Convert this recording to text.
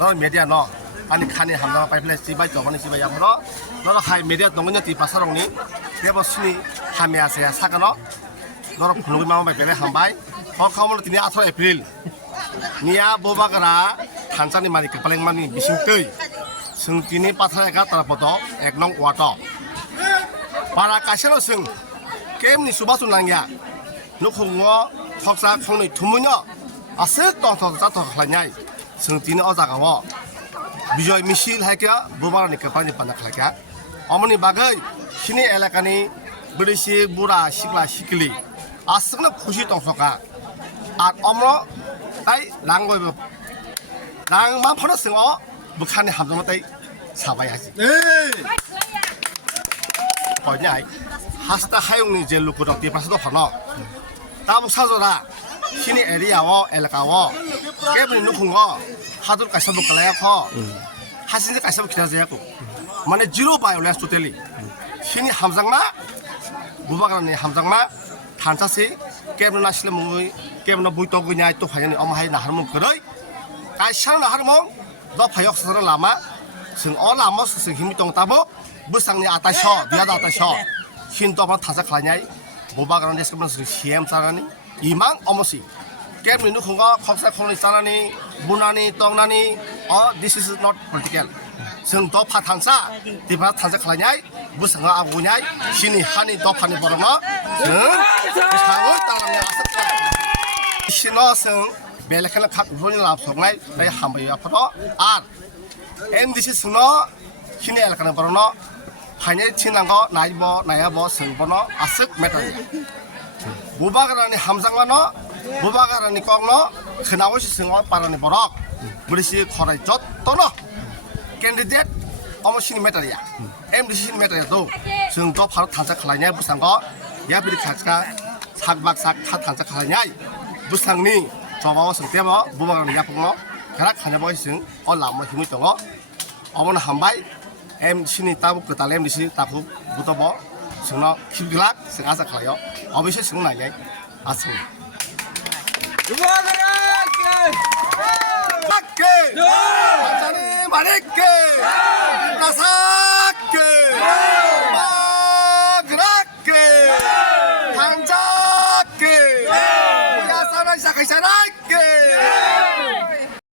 너 메디아 너 아니 칸이 함장 파이플레 시바이 저번에 시바이 앞으로 너도 하이 메디아 동근nya di pasar ong ni 대버 순이 하메아세야 사가너 너로 분홍이 마마 파이플레 함바이 카우모로 티니 18 에프릴 니야 보바가라 탄산이 많이 그팔랭 많이 미싱뜨이 승티니 파타야가 따라포도 액농 와터 바라카시로 승 게임니 수바순 랑야 누콩어 턱사 콩니 투무녀 아스 똥토 자토 클라냐이 승티니 어자가워 비조이 미실 할게야 보바라니까 빨리 반짝할게야 어머니 바가이 신이 엘라카니 브리시 부라 시글라 시글리 아스는 구시 똥소가 아 어머로 따이 랑고이 랑만 퍼졌어 북한의 함정을 따이 사봐야지 어냐 하스타 하용니 젤루 구독 디파스도 하나 따북 사줘라 신이 에리아워 엘라카워 깨분이 누군가 하도 가셔볼 거라야 커 하신데 가셔볼 기다려야고 만에 지로 바이올레스 토텔리 신이 함장마 무바가라니 함장마 단타시 깨분나 실무이 깨분나 무이또 그냥 또 화연이 어마하이 나하면 그래 가시나 하면 너 파역서를 라마 승 어라머스 승 힘이 동따보 무상니 아따셔 니아다 아따셔 흰도만 타자 가냐이 무바가라니 데스크면서 시엠 사라니 이만 어머시 게임 누군 거 컵사 콩이 싸라니 문화니 떡나니 this is not political 승도 파탄사 디바 탄사 칼냐이 무슨 거 아고냐이 신이 하니 더 파니 버런거 승 사고 따라냐 아스까 신어승 벨레칸 각 우선이 랍송나이 나이 한바이 앞으로 아 MDC 승너 신이 엘칸 버런거 하니 친한 거 나이버 나야버 승번호 아스 메타니 무바가라니 함상만어 무바가라니 꽁너 그나오시 승어 빠라니 버럭 브리시 코라이 젖 또너 캔디데이트 어머 신이 메타리야 MDC 신이 메타리야 또 승도 바로 탄사 칼라냐 부상거 야비리 카츠가 삭박삭 타 탄사 칼라냐 부상니 저바와 승대버 무바가라니 야뽕너 가락 하냐버 승 얼라모 힘이 떠거 어머나 한바이 신이 따복 그 딸 MDC 따복 무더버 승너 킵글락 승아사 칼라요 어비시 승나냐 아승 무바가라 맞게! 맞자니 말했게!